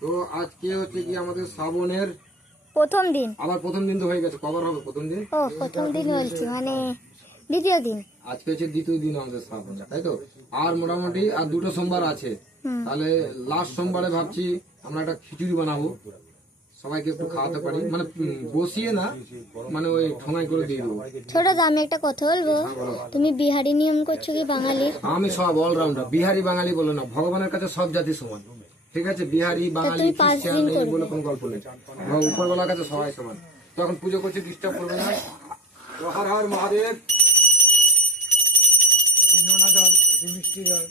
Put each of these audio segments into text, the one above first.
তো আজকে হচ্ছে কি আমাদের শ্রাবণের প্রথম দিন। আবার প্রথম দিন তো হয়ে গেছে, কবার হবে প্রথম দিন? ও প্রথম দিন বলছি, মানে দ্বিতীয় দিন। আজকে হচ্ছে দ্বিতীয় দিন আমাদের শ্রাবণের, তাই তো? আর মোটামুটি আর 2টো সোমবার আছে, তাহলে লাস্ট সোমবারে ভাবছি আমরা একটা খিচুড়ি বানাবো, সবাইকে একটু খাওয়াতে পারি, মানে বসিয়ে না, মানে ওই ঠোঙাই করে দিয়ে দেবো। ছোট দা, আমি একটা কথা বলবো। তুমি বিহারি নিয়ম করছো কি বাঙালির? আমি সব অলরাউন্ডার, বিহারি বাঙালি বলে না, ভগবানের কাছে সব জাতি সমান, ঠিক আছে? বিহারি বাঙালি তুমি 5 খ্রিস্টান দিন এই করবে। বলে কোনো গল্প নেই, উপরবেলার কাছে সবাই সমান। তখন পুজো করছি, ডিস্টার্ব করবে না। তো হর হর মহাদেব। নোনা জল, মিষ্টি জল।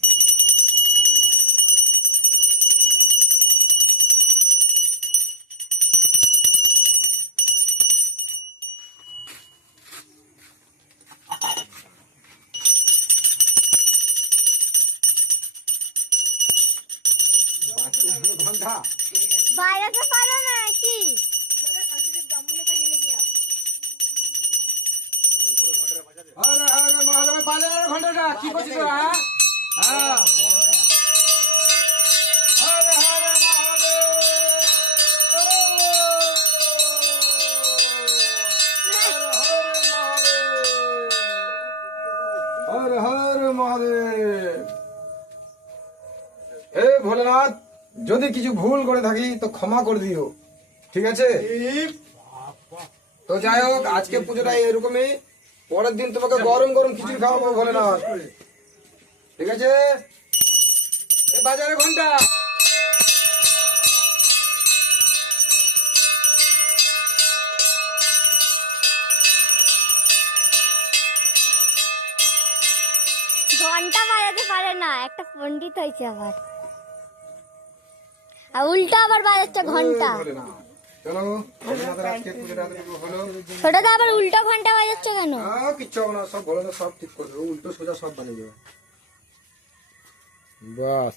ঘন্টা বাইরে পারো না কি? হরে হরে মহাদেব, বাজারে ঘন্টাটা কি করছিস তোরা? হ্যাঁ, হরে হরে মহাদেব। হরে হরে মহাদেব। হে ভোলেনাথ, যদি কিছু ভুল করে থাকি তো ক্ষমা করে দিও, ঠিক আছে? তো যাই হোক, আজকে পুজোটা এরকমই, পরের দিন তোমাকে গরম গরম খিচুড়ি খাওয়াবো ভোলেনাথ, ঠিক আছে? এই বাজারে ঘন্টা। ঘন্টা বাজাতে পারে না, একটা পণ্ডিত হয়েছে আবার, আর উল্টো আবার বাজাচ্ছে ঘন্টা। ভোলেনাথ, চলো ভোলেনাথের আজকে পুজোটা এতটুকু হলো। ছোট দা, আবার উল্টো ঘন্টা বাজাচ্ছে কেন? কিচ্ছু হবে না, সব ভোলেনাথ সব ঠিক করে দেবে, উল্টো সোজা সব বানিয়ে দেবে। বাস।